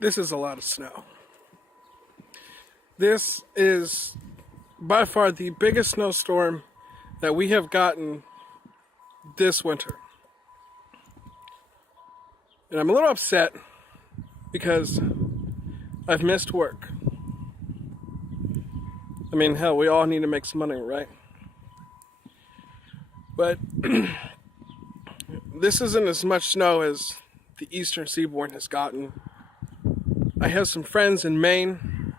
This is a lot of snow. This is by far the biggest snowstorm that we have gotten this winter. And I'm a little upset because I've missed work. I mean, hell, we all need to make some money, right? But this isn't as much snow as the eastern seaboard has gotten. I have some friends in Maine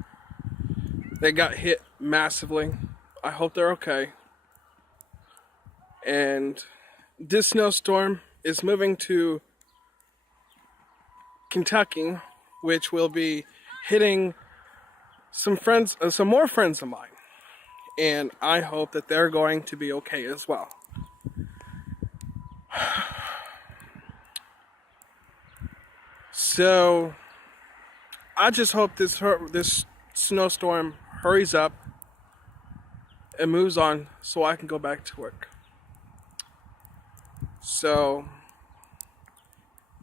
that got hit massively. I hope they're okay. And this snowstorm is moving to Kentucky, which will be hitting some more friends of mine. And I hope that they're going to be okay as well. So I just hope this snowstorm hurries up and moves on so I can go back to work. So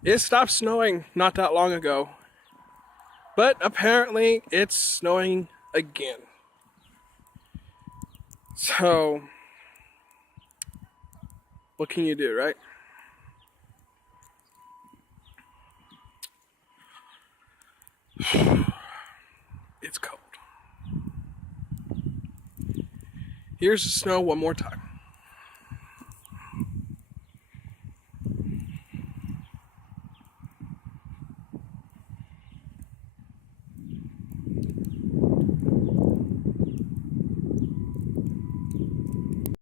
it stopped snowing not that long ago, but apparently it's snowing again. So what can you do, right? It's cold. Here's the snow one more time.